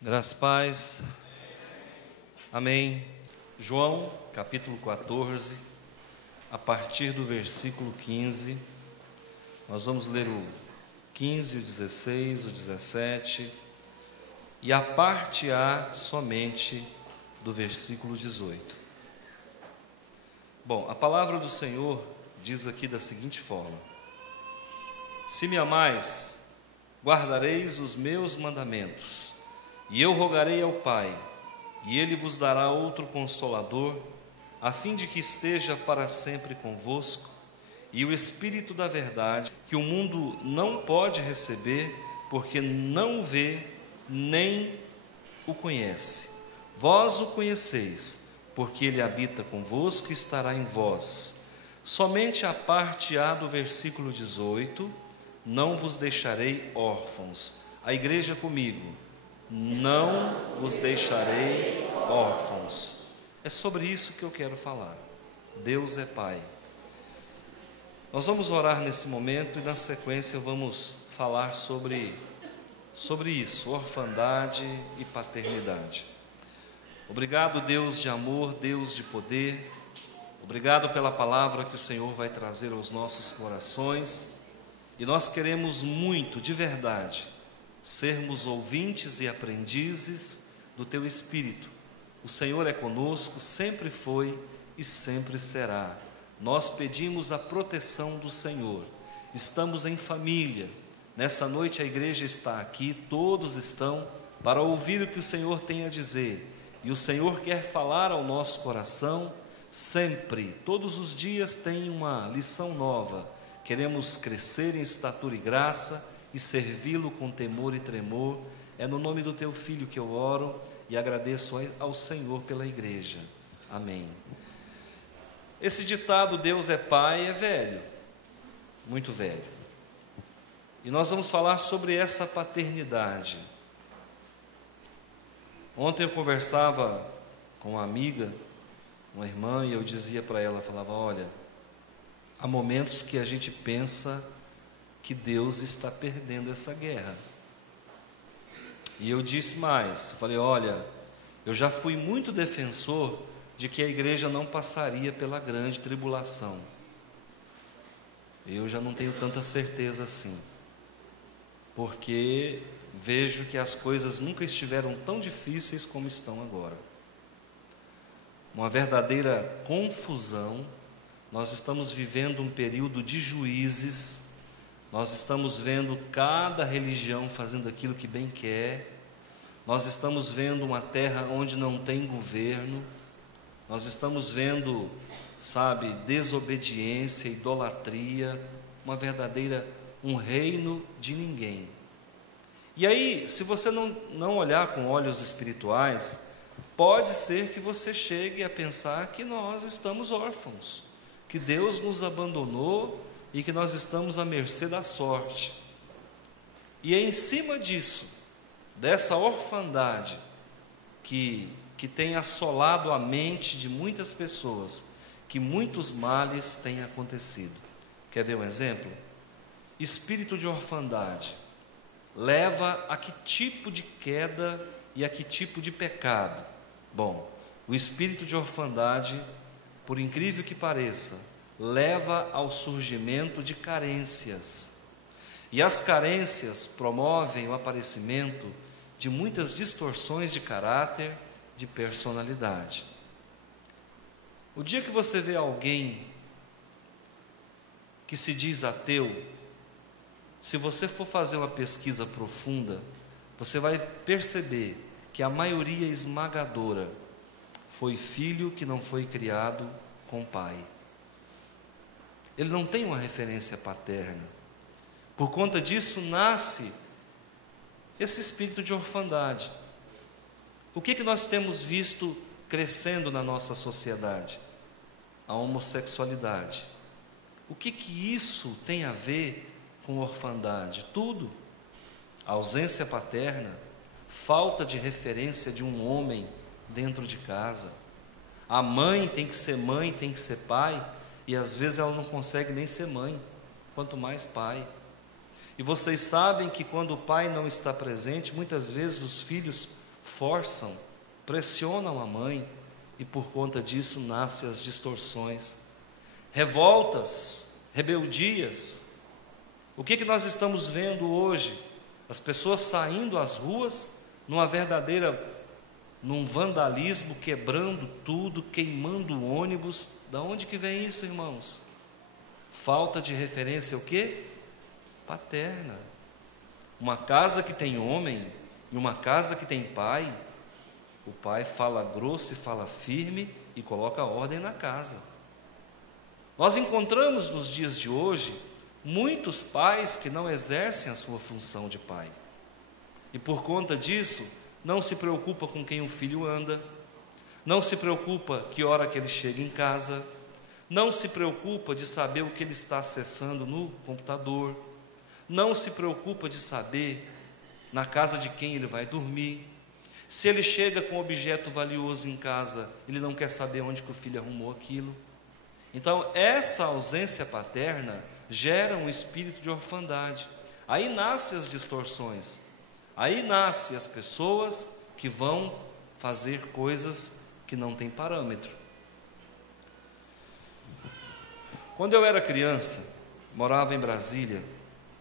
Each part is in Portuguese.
Graças, paz. Amém. João, capítulo 14, a partir do versículo 15, nós vamos ler o 15, o 16, o 17, e a parte A somente do versículo 18. Bom, a palavra do Senhor diz aqui da seguinte forma: se me amais, guardareis os meus mandamentos, e eu rogarei ao Pai, e Ele vos dará outro Consolador, a fim de que esteja para sempre convosco, e o Espírito da verdade, que o mundo não pode receber, porque não o vê, nem o conhece. Vós o conheceis, porque Ele habita convosco e estará em vós. Somente a parte A do versículo 18, não vos deixarei órfãos. A igreja comigo: não vos deixarei órfãos. É sobre isso que eu quero falar. Deus é Pai. Nós vamos orar nesse momento e na sequência vamos falar sobre isso, orfandade e paternidade. Obrigado, Deus de amor, Deus de poder. Obrigado pela palavra que o Senhor vai trazer aos nossos corações. E nós queremos muito, de verdade, sermos ouvintes e aprendizes do Teu Espírito. O Senhor é conosco, sempre foi e sempre será. Nós pedimos a proteção do Senhor. Estamos em família. Nessa noite a igreja está aqui, todos estão para ouvir o que o Senhor tem a dizer. E o Senhor quer falar ao nosso coração sempre. Todos os dias tem uma lição nova. Queremos crescer em estatura e graça e servi-lo com temor e tremor. É no nome do Teu Filho que eu oro e agradeço ao Senhor pela igreja. Amém. Esse ditado, Deus é Pai, é velho, muito velho. E nós vamos falar sobre essa paternidade. Ontem eu conversava com uma amiga, uma irmã, e eu dizia para ela, falava: olha, há momentos que a gente pensa que Deus está perdendo essa guerra. E eu disse mais, falei: olha, eu já fui muito defensor de que a igreja não passaria pela grande tribulação. Eu já não tenho tanta certeza assim, porque vejo que as coisas nunca estiveram tão difíceis como estão agora. Uma verdadeira confusão. Nós estamos vivendo um período de juízes. Nós estamos vendo cada religião fazendo aquilo que bem quer. Nós estamos vendo uma terra onde não tem governo. Nós estamos vendo, desobediência, idolatria, um reino de ninguém. E aí, se você não olhar com olhos espirituais, pode ser que você chegue a pensar que nós estamos órfãos, que Deus nos abandonou e que nós estamos à mercê da sorte. E é em cima disso, dessa orfandade que tem assolado a mente de muitas pessoas, que muitos males têm acontecido. Quer ver um exemplo? Espírito de orfandade leva a que tipo de queda e a que tipo de pecado? Bom, o espírito de orfandade, por incrível que pareça, leva ao surgimento de carências. E as carências promovem o aparecimento de muitas distorções de caráter, de personalidade. O dia que você vê alguém que se diz ateu, se você for fazer uma pesquisa profunda, você vai perceber que a maioria esmagadora foi filho que não foi criado com pai. Ele não tem uma referência paterna. Por conta disso nasce esse espírito de orfandade. O que nós temos visto crescendo na nossa sociedade? A homossexualidade. O que isso tem a ver com orfandade? Tudo. A ausência paterna, falta de referência de um homem dentro de casa, A mãe, tem que ser pai, e às vezes ela não consegue nem ser mãe, quanto mais pai. E vocês sabem que quando o pai não está presente, muitas vezes os filhos forçam, pressionam a mãe, e por conta disso nascem as distorções, revoltas, rebeldias. O que nós estamos vendo hoje? As pessoas saindo às ruas num vandalismo, quebrando tudo, queimando ônibus. Da onde que vem isso, irmãos? Falta de referência o quê? Paterna. Uma casa que tem homem e uma casa que tem pai, o pai fala grosso e fala firme e coloca ordem na casa. Nós encontramos nos dias de hoje muitos pais que não exercem a sua função de pai, e por conta disso não se preocupa com quem o filho anda, não se preocupa que hora que ele chega em casa, não se preocupa de saber o que ele está acessando no computador, não se preocupa de saber na casa de quem ele vai dormir. Se ele chega com um objeto valioso em casa, ele não quer saber onde que o filho arrumou aquilo. Então, essa ausência paterna gera um espírito de orfandade. Aí nascem as distorções, aí nascem as pessoas que vão fazer coisas que não têm parâmetro. Quando eu era criança, morava em Brasília,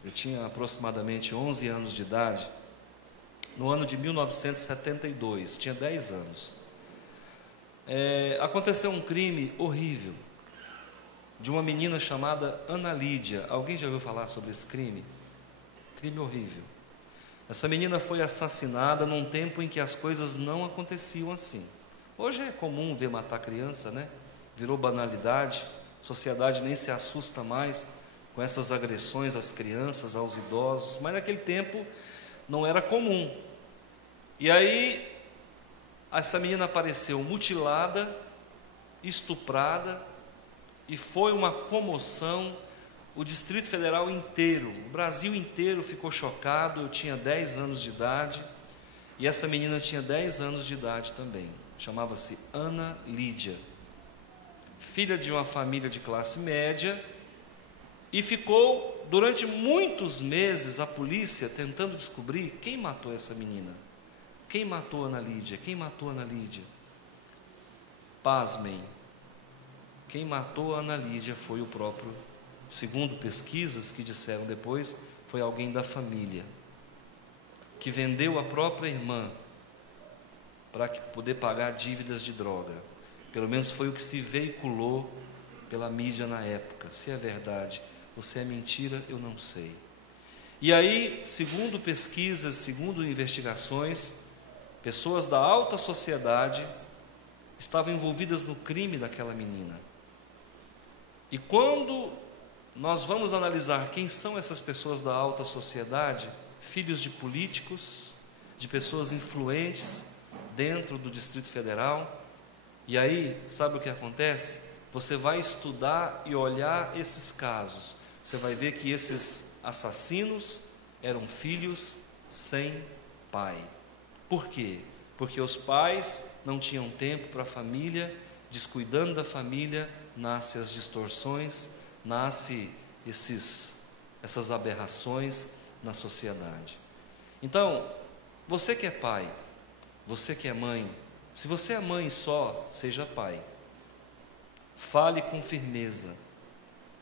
eu tinha aproximadamente 11 anos de idade, no ano de 1972, tinha 10 anos. Aconteceu um crime horrível, de uma menina chamada Ana Lídia. Alguém já ouviu falar sobre esse crime? Crime horrível. Essa menina foi assassinada num tempo em que as coisas não aconteciam assim. Hoje é comum ver matar criança, né? Virou banalidade, a sociedade nem se assusta mais com essas agressões às crianças, aos idosos, mas naquele tempo não era comum. E aí, essa menina apareceu mutilada, estuprada, e foi uma comoção. O Distrito Federal inteiro, o Brasil inteiro ficou chocado. Eu tinha 10 anos de idade, e essa menina tinha 10 anos de idade também. Chamava-se Ana Lídia, filha de uma família de classe média, e ficou durante muitos meses a polícia tentando descobrir quem matou essa menina. Quem matou Ana Lídia? Quem matou Ana Lídia? Pasmem, quem matou Ana Lídia foi o próprio, segundo pesquisas que disseram depois, foi alguém da família, que vendeu a própria irmã para poder pagar dívidas de droga. Pelo menos foi o que se veiculou pela mídia na época. Se é verdade ou se é mentira, eu não sei. E aí, segundo pesquisas, segundo investigações, pessoas da alta sociedade estavam envolvidas no crime daquela menina. E quando nós vamos analisar quem são essas pessoas da alta sociedade, filhos de políticos, de pessoas influentes dentro do Distrito Federal, e aí, sabe o que acontece? Você vai estudar e olhar esses casos, você vai ver que esses assassinos eram filhos sem pai. Por quê? Porque os pais não tinham tempo para a família, descuidando da família, nascem as distorções, nascem essas aberrações na sociedade. Então, você que é pai, você que é mãe, se você é mãe só, seja pai. Fale com firmeza.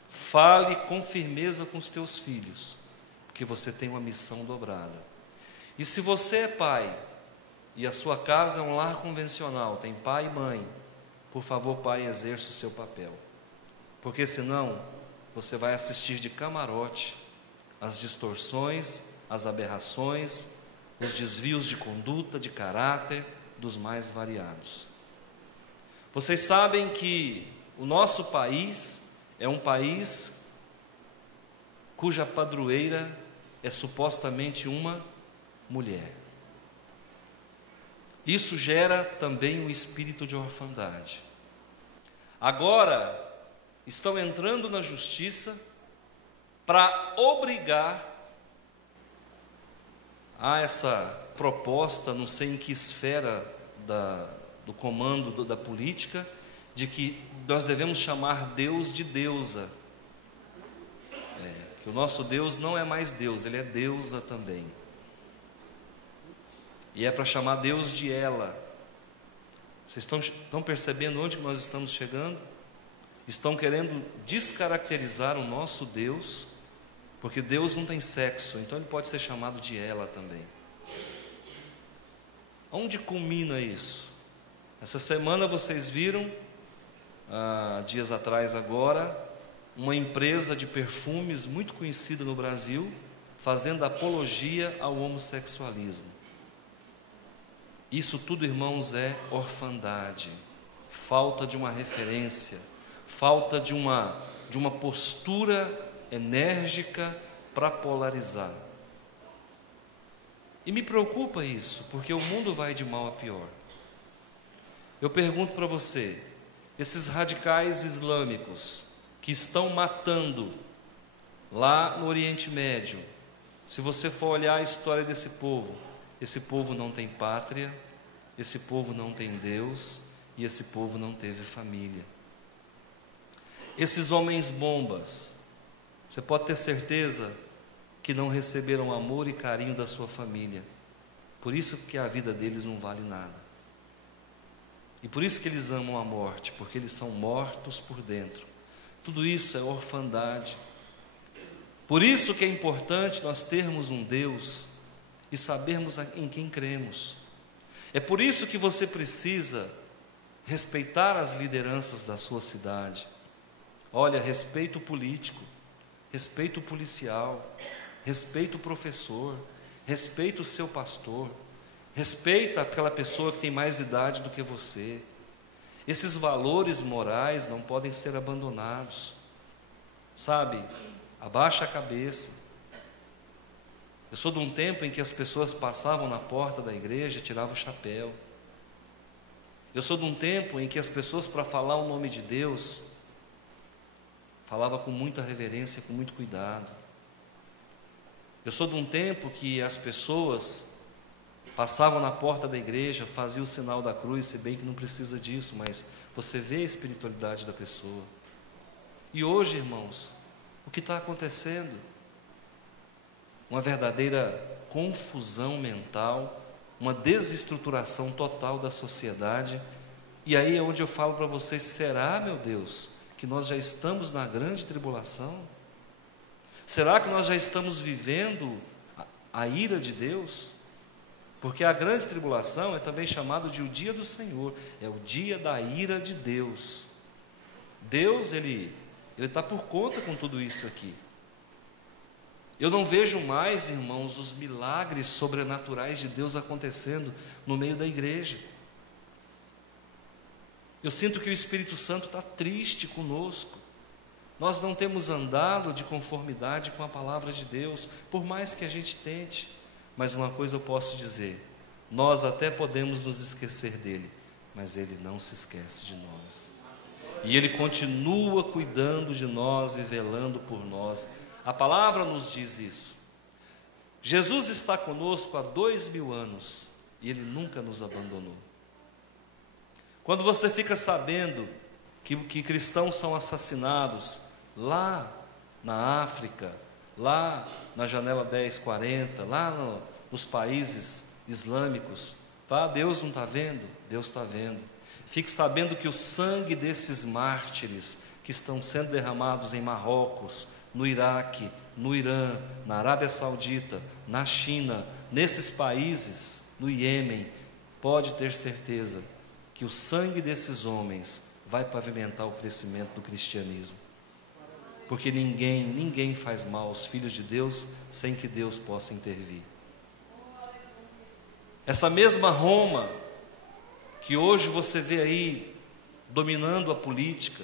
Fale com firmeza com os teus filhos, porque você tem uma missão dobrada. E se você é pai, e a sua casa é um lar convencional, tem pai e mãe, por favor, pai, exerça o seu papel. Porque senão, você vai assistir de camarote as distorções, as aberrações, os desvios de conduta, de caráter, dos mais variados. Vocês sabem que o nosso país é um país cuja padroeira é supostamente uma mulher. Isso gera também um espírito de orfandade. Agora, estão entrando na justiça para obrigar a essa proposta, não sei em que esfera do comando da política, de que nós devemos chamar Deus de deusa. Que o nosso Deus não é mais Deus, Ele é deusa também. E é para chamar Deus de ela. Vocês estão percebendo onde nós estamos chegando? Estão querendo descaracterizar o nosso Deus, porque Deus não tem sexo, então Ele pode ser chamado de ela também. Onde culmina isso? Essa semana vocês viram, dias atrás agora, uma empresa de perfumes muito conhecida no Brasil, fazendo apologia ao homossexualismo. Isso tudo, irmãos, é orfandade, falta de uma referência, falta de uma postura enérgica para polarizar. E me preocupa isso, porque o mundo vai de mal a pior. Eu pergunto para você, esses radicais islâmicos que estão matando lá no Oriente Médio, se você for olhar a história desse povo, esse povo não tem pátria, esse povo não tem Deus e esse povo não teve família. Esses homens bombas, você pode ter certeza que não receberam amor e carinho da sua família. Por isso que a vida deles não vale nada. E por isso que eles amam a morte, porque eles são mortos por dentro. Tudo isso é orfandade. Por isso que é importante nós termos um Deus e sabermos em quem cremos. É por isso que você precisa respeitar as lideranças da sua cidade. Olha, respeito o político, respeito o policial, respeito o professor, respeita o seu pastor, respeita aquela pessoa que tem mais idade do que você. Esses valores morais não podem ser abandonados. Sabe, abaixa a cabeça. Eu sou de um tempo em que as pessoas passavam na porta da igreja e tiravam o chapéu. Eu sou de um tempo em que as pessoas, para falar o nome de Deus, falavam com muita reverência, com muito cuidado. Eu sou de um tempo que as pessoas passavam na porta da igreja, faziam o sinal da cruz, se bem que não precisa disso, mas você vê a espiritualidade da pessoa. E hoje, irmãos, o que está acontecendo? Uma verdadeira confusão mental, uma desestruturação total da sociedade. E aí é onde eu falo para vocês, será, meu Deus, que nós já estamos na grande tribulação? Será que nós já estamos vivendo a ira de Deus? Porque a grande tribulação é também chamado de o dia do Senhor, é o dia da ira de Deus. Deus, Ele está por conta com tudo isso aqui. Eu não vejo mais, irmãos, os milagres sobrenaturais de Deus acontecendo no meio da igreja. Eu sinto que o Espírito Santo está triste conosco. Nós não temos andado de conformidade com a palavra de Deus, por mais que a gente tente. Mas uma coisa eu posso dizer, nós até podemos nos esquecer dele, mas ele não se esquece de nós. E ele continua cuidando de nós e velando por nós. A palavra nos diz isso. Jesus está conosco há 2000 anos e Ele nunca nos abandonou. Quando você fica sabendo que cristãos são assassinados lá na África, lá na janela 1040, lá nos países islâmicos, tá? Deus não está vendo? Deus está vendo. Fique sabendo que o sangue desses mártires que estão sendo derramados em Marrocos, no Iraque, no Irã, na Arábia Saudita, na China, nesses países, no Iêmen, pode ter certeza que o sangue desses homens vai pavimentar o crescimento do cristianismo. Porque ninguém faz mal aos filhos de Deus sem que Deus possa intervir. Essa mesma Roma, que hoje você vê aí dominando a política,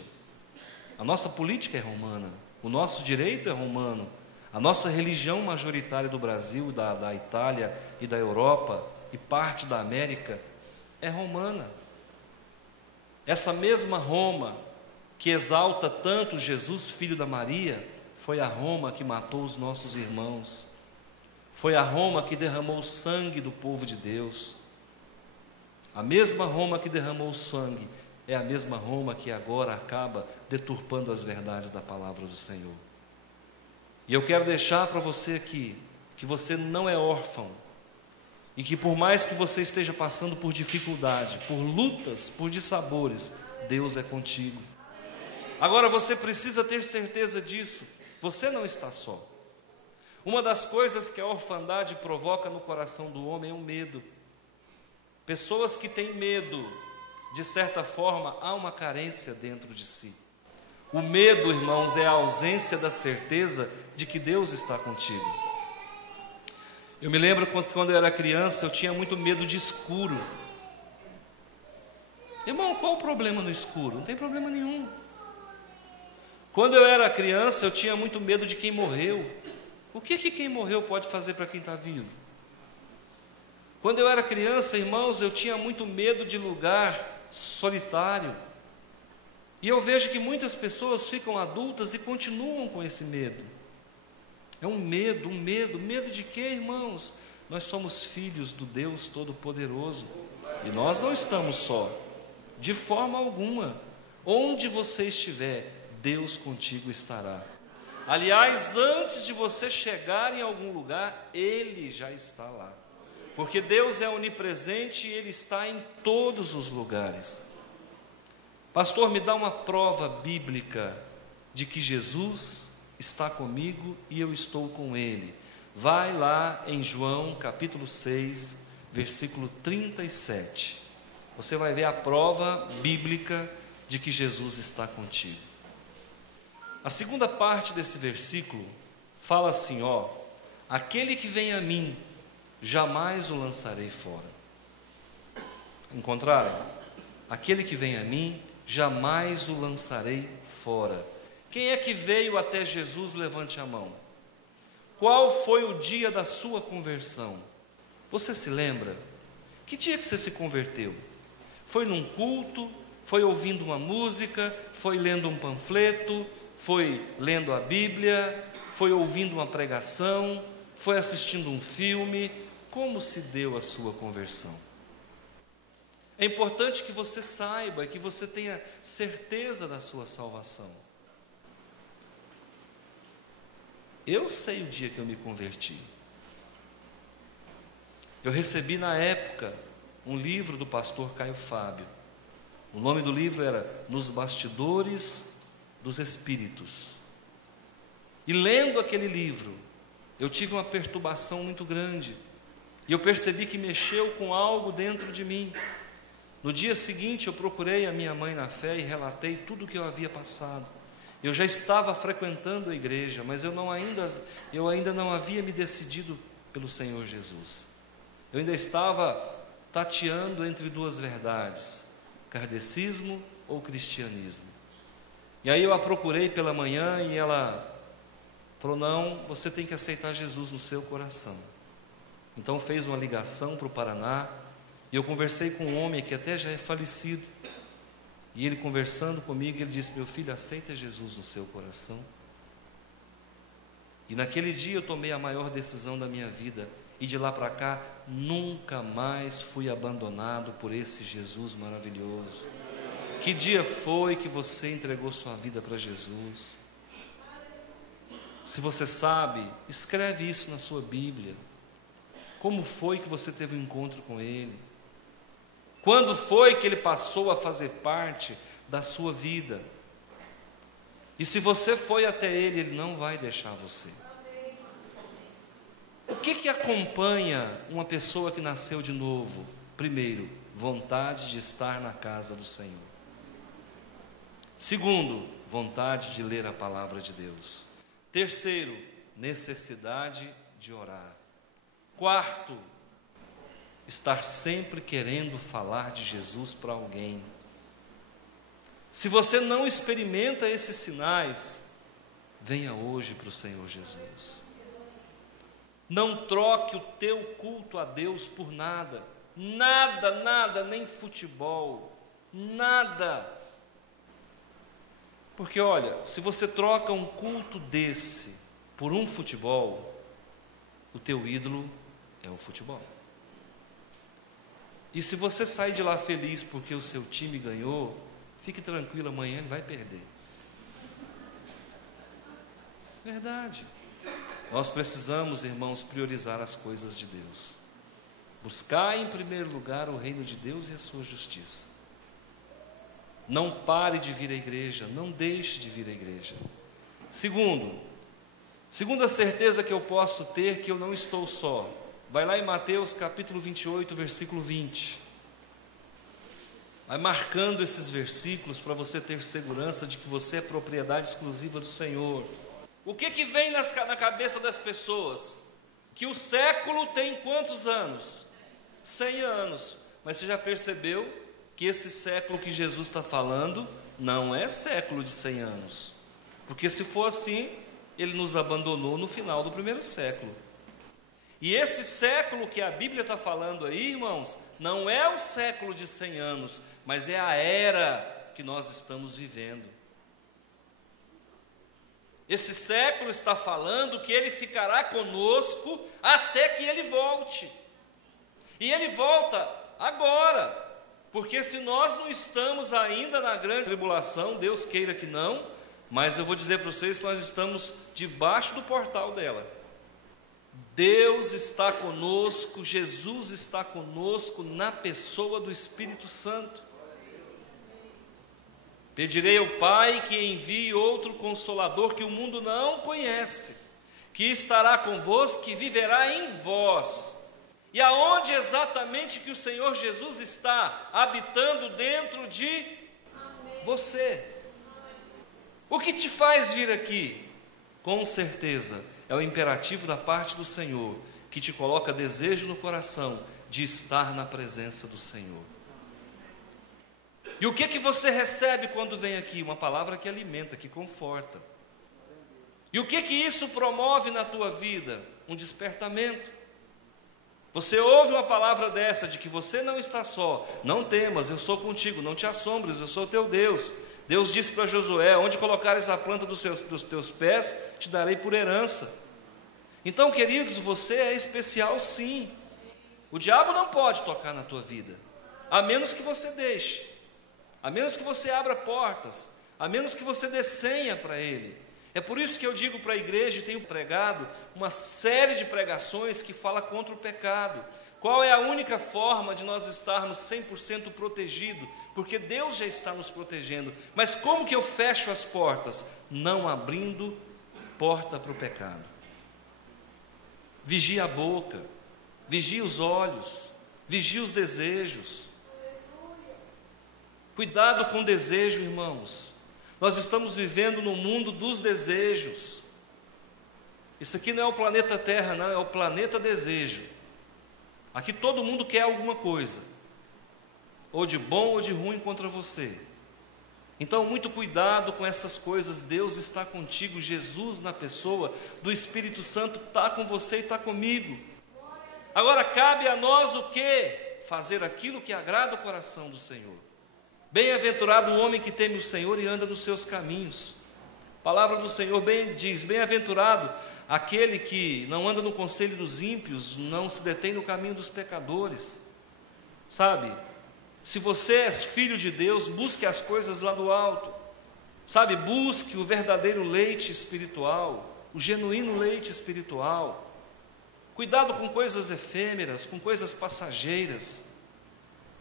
a nossa política é romana, o nosso direito é romano, a nossa religião majoritária do Brasil, da Itália e da Europa e parte da América é romana. Essa mesma Roma que exalta tanto Jesus, filho da Maria, foi a Roma que matou os nossos irmãos, foi a Roma que derramou o sangue do povo de Deus. A mesma Roma que derramou sangue é a mesma Roma que agora acaba deturpando as verdades da palavra do Senhor. E eu quero deixar para você aqui que você não é órfão e que por mais que você esteja passando por dificuldade, por lutas, por dissabores, Deus é contigo. Agora você precisa ter certeza disso, você não está só. Uma das coisas que a orfandade provoca no coração do homem é o medo. Pessoas que têm medo, de certa forma, há uma carência dentro de si. O medo, irmãos, é a ausência da certeza de que Deus está contigo. Eu me lembro quando eu era criança, eu tinha muito medo de escuro. Irmão, qual o problema no escuro? Não tem problema nenhum. Quando eu era criança, eu tinha muito medo de quem morreu. O que quem morreu pode fazer para quem está vivo? Quando eu era criança, irmãos, eu tinha muito medo de lugar solitário. E eu vejo que muitas pessoas ficam adultas e continuam com esse medo. É um medo. Medo de quê, irmãos? Nós somos filhos do Deus Todo-Poderoso. E nós não estamos só, de forma alguma. Onde você estiver, Deus contigo estará. Aliás, antes de você chegar em algum lugar, Ele já está lá. Porque Deus é onipresente e Ele está em todos os lugares. Pastor, me dá uma prova bíblica de que Jesus está comigo e eu estou com Ele. Vai lá em João capítulo 6, versículo 37. Você vai ver a prova bíblica de que Jesus está contigo. A segunda parte desse versículo fala assim, aquele que vem a mim, jamais o lançarei fora. Encontraram? Aquele que vem a mim, jamais o lançarei fora. Quem é que veio até Jesus? Levante a mão. Qual foi o dia da sua conversão? Você se lembra? Que dia que você se converteu? Foi num culto? Foi ouvindo uma música? Foi lendo um panfleto? Foi lendo a Bíblia? Foi ouvindo uma pregação? Foi assistindo um filme? Como se deu a sua conversão? É importante que você saiba, que você tenha certeza da sua salvação. Eu sei o dia que eu me converti. Eu recebi na época um livro do pastor Caio Fábio. O nome do livro era Nos Bastidores dos Espíritos. E lendo aquele livro, eu tive uma perturbação muito grande. E eu percebi que mexeu com algo dentro de mim. No dia seguinte eu procurei a minha mãe na fé e relatei tudo o que eu havia passado. Eu já estava frequentando a igreja, mas eu ainda não havia me decidido pelo Senhor Jesus. Eu ainda estava tateando entre duas verdades, kardecismo ou cristianismo. E aí eu a procurei pela manhã e ela falou, não, você tem que aceitar Jesus no seu coração. Então fez uma ligação para o Paraná, e eu conversei com um homem que até já é falecido, e ele conversando comigo, ele disse, meu filho, aceita Jesus no seu coração. E naquele dia eu tomei a maior decisão da minha vida, e de lá para cá, nunca mais fui abandonado por esse Jesus maravilhoso. Que dia foi que você entregou sua vida para Jesus? Se você sabe, escreve isso na sua Bíblia. Como foi que você teve um encontro com Ele? Quando foi que Ele passou a fazer parte da sua vida? E se você foi até Ele, Ele não vai deixar você. O que acompanha uma pessoa que nasceu de novo? Primeiro, vontade de estar na casa do Senhor. Segundo, vontade de ler a palavra de Deus. Terceiro, necessidade de orar. Quarto, estar sempre querendo falar de Jesus para alguém. Se você não experimenta esses sinais, venha hoje para o Senhor Jesus. Não troque o teu culto a Deus por nada. Nada, nem futebol, nada. Porque olha, se você troca um culto desse por um futebol, o teu ídolo é o futebol. E se você sair de lá feliz porque o seu time ganhou, fique tranquilo, amanhã ele vai perder. Verdade. Nós precisamos, irmãos, priorizar as coisas de Deus. Buscar em primeiro lugar o reino de Deus e a sua justiça. Não pare de vir à igreja, não deixe de vir à igreja. Segunda certeza que eu posso ter que eu não estou só. Vai lá em Mateus capítulo 28, versículo 20. Vai marcando esses versículos para você ter segurança de que você é propriedade exclusiva do Senhor. O que vem na cabeça das pessoas? Que o século tem quantos anos? 100 anos. Mas você já percebeu que esse século que Jesus está falando não é século de 100 anos? Porque se for assim, ele nos abandonou no final do primeiro século. E esse século que a Bíblia está falando aí, irmãos, não é o século de 100 anos, mas é a era que nós estamos vivendo. Esse século está falando que ele ficará conosco até que ele volte. E ele volta agora, porque se nós não estamos ainda na grande tribulação, Deus queira que não, mas eu vou dizer para vocês que nós estamos debaixo do portal dela. Deus está conosco, Jesus está conosco na pessoa do Espírito Santo. Pedirei ao Pai que envie outro Consolador que o mundo não conhece, que estará convosco, que viverá em vós. E aonde exatamente que o Senhor Jesus está? Habitando dentro de você. O que te faz vir aqui? Com certeza, é o imperativo da parte do Senhor, que te coloca desejo no coração de estar na presença do Senhor. E o que você recebe quando vem aqui? Uma palavra que alimenta, que conforta. E o que isso promove na tua vida? Um despertamento. Você ouve uma palavra dessa, de que você não está só, não temas, eu sou contigo, não te assombres, eu sou teu Deus. Deus disse para Josué, onde colocares a planta dos teus pés, te darei por herança. Então, queridos, você é especial sim. O diabo não pode tocar na tua vida, a menos que você deixe, a menos que você abra portas, a menos que você dê senha para ele. É por isso que eu digo para a igreja, e tenho pregado uma série de pregações que fala contra o pecado. Qual é a única forma de nós estarmos 100% protegidos? Porque Deus já está nos protegendo. Mas como que eu fecho as portas? Não abrindo porta para o pecado. Vigia a boca, vigia os olhos, vigia os desejos. Cuidado com o desejo, irmãos. Nós estamos vivendo no mundo dos desejos. Isso aqui não é o planeta Terra, não, é o planeta desejo. Aqui todo mundo quer alguma coisa, ou de bom ou de ruim contra você. Então, muito cuidado com essas coisas. Deus está contigo, Jesus na pessoa do Espírito Santo está com você e está comigo. Agora, cabe a nós o quê? Fazer aquilo que agrada o coração do Senhor. Bem-aventurado o homem que teme o Senhor e anda nos seus caminhos. A palavra do Senhor diz, bem-aventurado aquele que não anda no conselho dos ímpios, não se detém no caminho dos pecadores. Sabe, se você é filho de Deus, busque as coisas lá do alto. Sabe, busque o verdadeiro leite espiritual, o genuíno leite espiritual. Cuidado com coisas efêmeras, com coisas passageiras.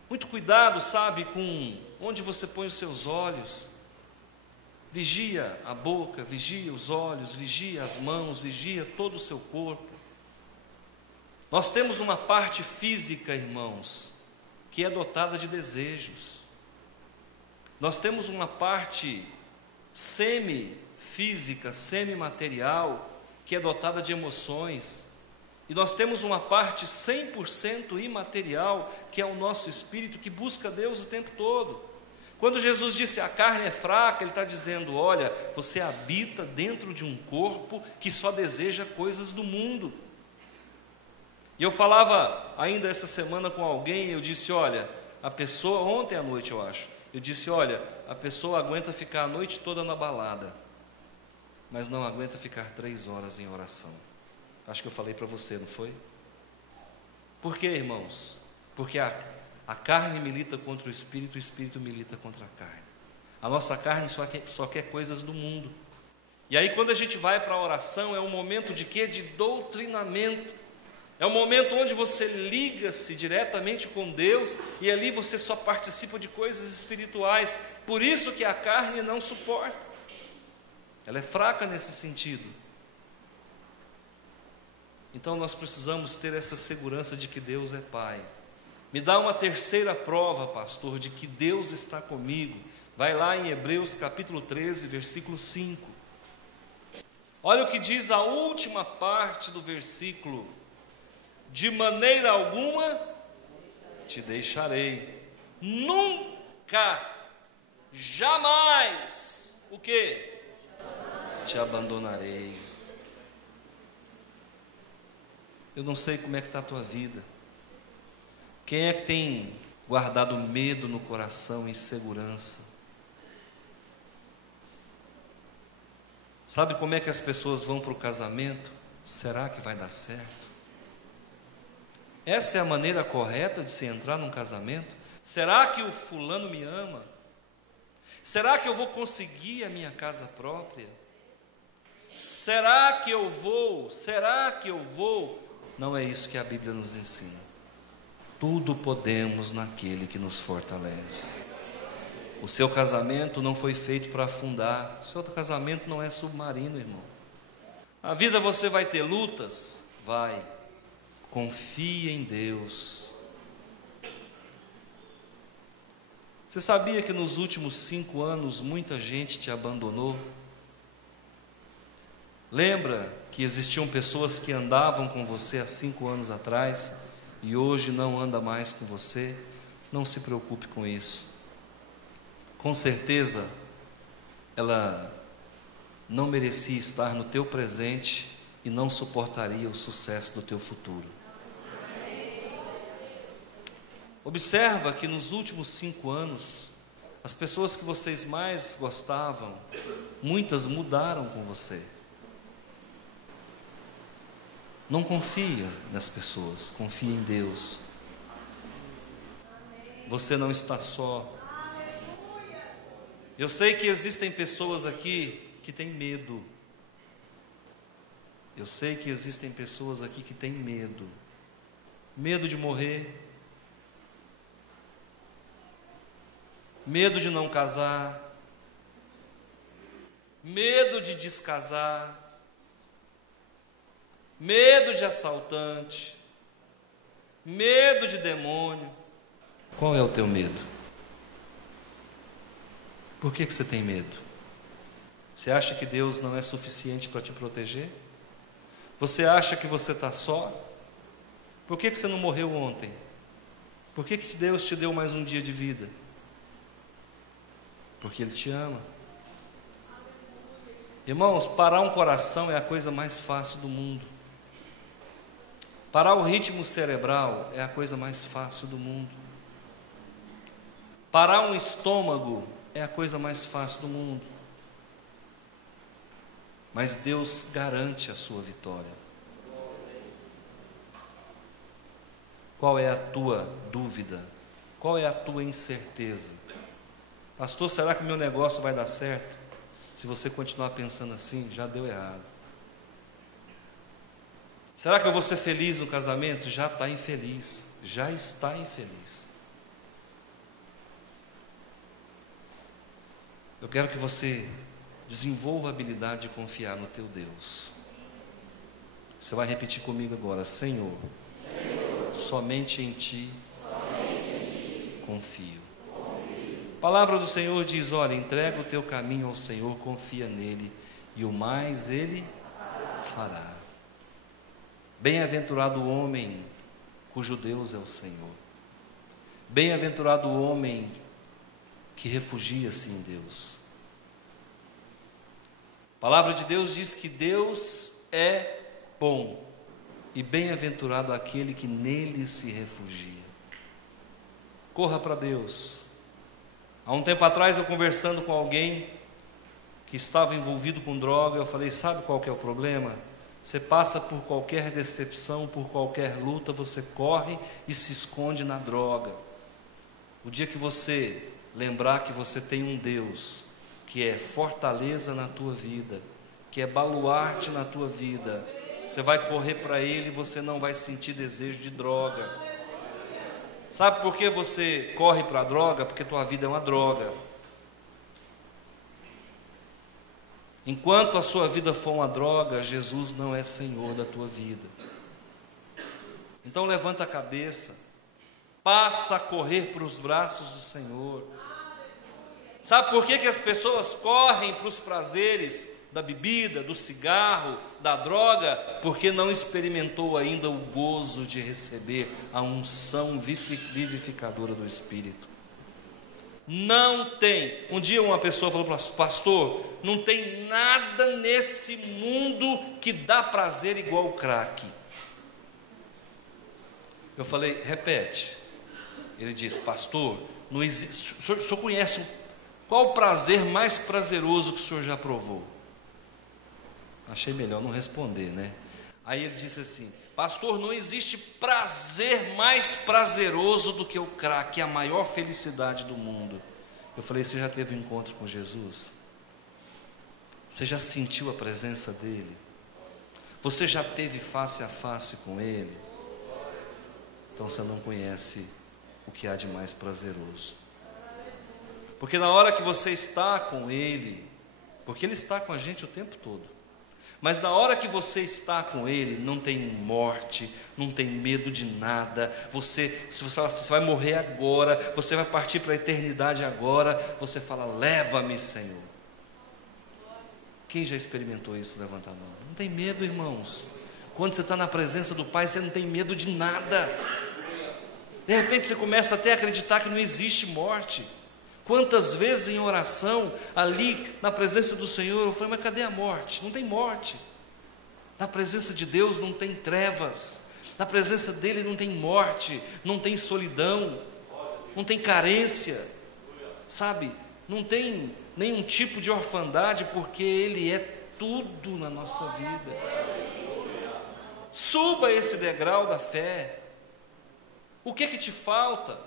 Muito cuidado, sabe, com onde você põe os seus olhos. Vigia a boca, vigia os olhos, vigia as mãos, vigia todo o seu corpo. Nós temos uma parte física, irmãos, que é dotada de desejos. Nós temos uma parte semi-física, semi-material, que é dotada de emoções. E nós temos uma parte 100% imaterial, que é o nosso espírito, que busca Deus o tempo todo. Quando Jesus disse a carne é fraca, Ele está dizendo, olha, você habita dentro de um corpo que só deseja coisas do mundo. E eu falava ainda essa semana com alguém, eu disse, olha, a pessoa, ontem à noite eu acho, eu disse, olha, a pessoa aguenta ficar a noite toda na balada, mas não aguenta ficar 3 horas em oração. Acho que eu falei para você, não foi? Por quê, irmãos? Porque A carne milita contra o espírito milita contra a carne. A nossa carne só quer coisas do mundo. E aí quando a gente vai para a oração, é um momento de quê? De doutrinamento. É um momento onde você liga-se diretamente com Deus e ali você só participa de coisas espirituais. Por isso que a carne não suporta. Ela é fraca nesse sentido. Então nós precisamos ter essa segurança de que Deus é Pai. Me dá uma terceira prova, pastor, de que Deus está comigo. Vai lá em Hebreus capítulo 13, versículo 5. Olha o que diz a última parte do versículo: de maneira alguma te deixarei, nunca, jamais, o quê? Te abandonarei. Eu não sei como é que está a tua vida. Quem é que tem guardado medo no coração e insegurança? Sabe como é que as pessoas vão para o casamento? Será que vai dar certo? Essa é a maneira correta de se entrar num casamento? Será que o fulano me ama? Será que eu vou conseguir a minha casa própria? Será que eu vou? Será que eu vou? Não é isso que a Bíblia nos ensina. Tudo podemos naquele que nos fortalece. O seu casamento não foi feito para afundar. O seu casamento não é submarino, irmão. Na vida você vai ter lutas? Vai. Confie em Deus. Você sabia que nos últimos 5 anos muita gente te abandonou? Lembra que existiam pessoas que andavam com você há 5 anos atrás e hoje não anda mais com você? Não se preocupe com isso. Com certeza, ela não merecia estar no teu presente e não suportaria o sucesso do teu futuro. Observa que nos últimos 5 anos, as pessoas que vocês mais gostavam, muitas mudaram com você. Não confia nas pessoas, confia em Deus. Você não está só. Eu sei que existem pessoas aqui que têm medo. Eu sei que existem pessoas aqui que têm medo. Medo de morrer. Medo de não casar. Medo de descasar. Medo de assaltante. Medo de demônio. Qual é o teu medo? Por que você tem medo? Você acha que Deus não é suficiente para te proteger? Você acha que você está só? Por que você não morreu ontem? Por que Deus te deu mais um dia de vida? Porque Ele te ama. Irmãos, parar um coração é a coisa mais fácil do mundo. Parar o ritmo cerebral é a coisa mais fácil do mundo. Parar um estômago é a coisa mais fácil do mundo. Mas Deus garante a sua vitória. Qual é a tua dúvida? Qual é a tua incerteza? Pastor, será que meu negócio vai dar certo? Se você continuar pensando assim, já deu errado. Será que eu vou ser feliz no casamento? Já está infeliz. Já está infeliz. Eu quero que você desenvolva a habilidade de confiar no teu Deus. Você vai repetir comigo agora: Senhor, somente em Ti confio. A palavra do Senhor diz: olha, entrega o teu caminho ao Senhor, confia nele, e o mais Ele fará. Bem-aventurado o homem cujo Deus é o Senhor. Bem-aventurado o homem que refugia-se em Deus. A palavra de Deus diz que Deus é bom, e bem-aventurado aquele que nele se refugia. Corra para Deus. Há um tempo atrás, eu conversando com alguém que estava envolvido com droga, eu falei: sabe qual que é o problema? Você passa por qualquer decepção, por qualquer luta, você corre e se esconde na droga. O dia que você lembrar que você tem um Deus que é fortaleza na tua vida, que é baluarte na tua vida, você vai correr para Ele e você não vai sentir desejo de droga. Sabe por que você corre para a droga? Porque tua vida é uma droga. Enquanto a sua vida for uma droga, Jesus não é Senhor da tua vida. Então levanta a cabeça, passa a correr para os braços do Senhor. Sabe por que as pessoas correm para os prazeres da bebida, do cigarro, da droga? Porque não experimentou ainda o gozo de receber a unção vivificadora do Espírito. Não tem. Um dia uma pessoa falou para o pastor: não tem nada nesse mundo que dá prazer igual o crack. Eu falei: repete. Ele disse: pastor, não existe. O senhor conhece qual o prazer mais prazeroso que o senhor já provou? Achei melhor não responder, né? Aí ele disse assim: pastor, não existe prazer mais prazeroso do que o crack, é a maior felicidade do mundo. Eu falei: você já teve um encontro com Jesus? Você já sentiu a presença dele? Você já teve face a face com ele? Então você não conhece o que há de mais prazeroso. Porque na hora que você está com ele, porque ele está com a gente o tempo todo, mas na hora que você está com ele, não tem morte, não tem medo de nada. Você vai morrer agora, você vai partir para a eternidade agora. Você fala: leva-me, Senhor. Quem já experimentou isso? Levanta a mão. Não tem medo, irmãos. Quando você está na presença do Pai, você não tem medo de nada. De repente você começa até a acreditar que não existe morte. Quantas vezes em oração, ali na presença do Senhor, eu falei: mas cadê a morte? Não tem morte. Na presença de Deus não tem trevas. Na presença dEle não tem morte, não tem solidão, não tem carência, sabe? Não tem nenhum tipo de orfandade, porque Ele é tudo na nossa vida. Suba esse degrau da fé. O que te falta?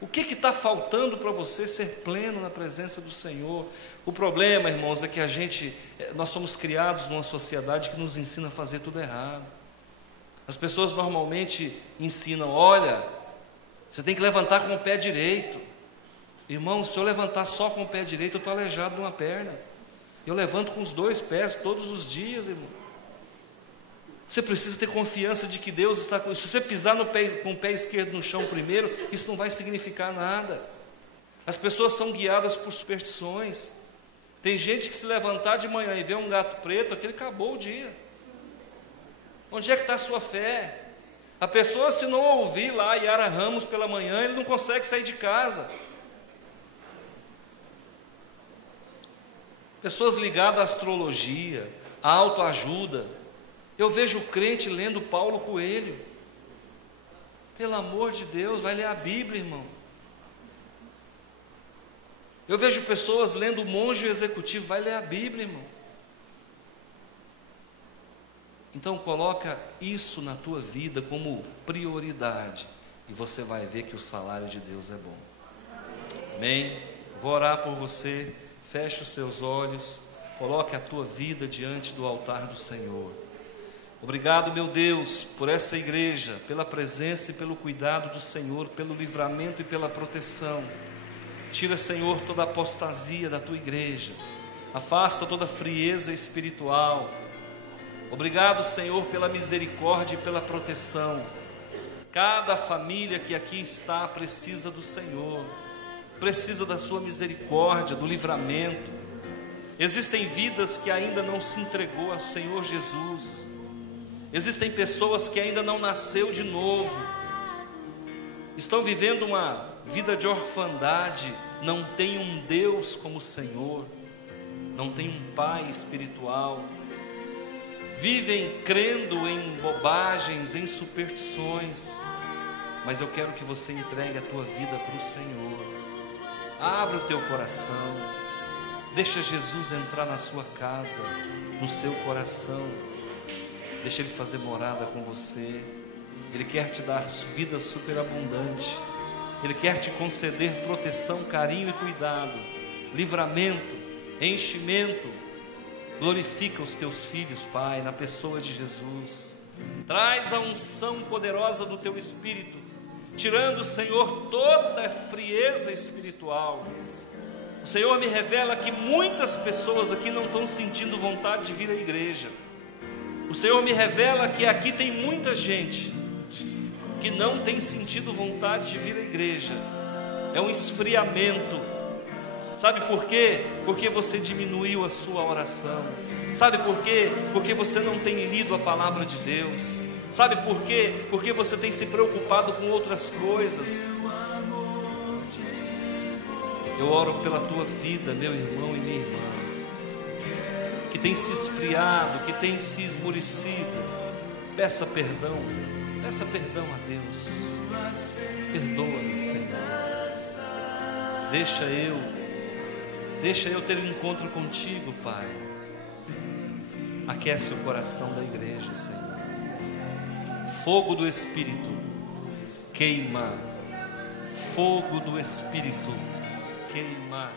O que está faltando para você ser pleno na presença do Senhor? O problema, irmãos, é que nós somos criados numa sociedade que nos ensina a fazer tudo errado. As pessoas normalmente ensinam: olha, você tem que levantar com o pé direito. Irmão, se eu levantar só com o pé direito, eu estou aleijado de uma perna. Eu levanto com os dois pés todos os dias, irmão. Você precisa ter confiança de que Deus está com isso. Se você pisar com o pé esquerdo no chão primeiro, isso não vai significar nada. As pessoas são guiadas por superstições. Tem gente que, se levantar de manhã e ver um gato preto, aquele acabou o dia. Onde é que está a sua fé? A pessoa, se não ouvir lá Yara Ramos pela manhã, ele não consegue sair de casa. Pessoas ligadas à astrologia, à autoajuda. Eu vejo o crente lendo Paulo Coelho. Pelo amor de Deus, vai ler a Bíblia, irmão. Eu vejo pessoas lendo o Monge Executivo. Vai ler a Bíblia, irmão. Então coloca isso na tua vida como prioridade, e você vai ver que o salário de Deus é bom. Amém? Vou orar por você. Feche os seus olhos. Coloque a tua vida diante do altar do Senhor. Obrigado, meu Deus, por essa igreja, pela presença e pelo cuidado do Senhor, pelo livramento e pela proteção. Tira, Senhor, toda a apostasia da tua igreja. Afasta toda frieza espiritual. Obrigado, Senhor, pela misericórdia e pela proteção. Cada família que aqui está precisa do Senhor, precisa da sua misericórdia, do livramento. Existem vidas que ainda não se entregou ao Senhor Jesus. Existem pessoas que ainda não nasceu de novo, estão vivendo uma vida de orfandade, não tem um Deus como Senhor, não tem um Pai espiritual, vivem crendo em bobagens, em superstições. Mas eu quero que você entregue a tua vida para o Senhor. Abra o teu coração, deixa Jesus entrar na sua casa, no seu coração. Deixa Ele fazer morada com você. Ele quer te dar vida superabundante. Ele quer te conceder proteção, carinho e cuidado, livramento, enchimento. Glorifica os teus filhos, Pai, na pessoa de Jesus. Traz a unção poderosa do teu Espírito, tirando, Senhor, toda a frieza espiritual. O Senhor me revela que muitas pessoas aqui não estão sentindo vontade de vir à igreja. O Senhor me revela que aqui tem muita gente que não tem sentido vontade de vir à igreja. É um esfriamento. Sabe por quê? Porque você diminuiu a sua oração. Sabe por quê? Porque você não tem lido a palavra de Deus. Sabe por quê? Porque você tem se preocupado com outras coisas. Eu oro pela tua vida, meu irmão e minha irmã, que tem se esfriado, que tem se esmurecido. Peça perdão a Deus. Perdoa-me, Senhor. Deixa eu ter um encontro contigo, Pai. Aquece o coração da igreja, Senhor. Fogo do Espírito queima. Fogo do Espírito queima.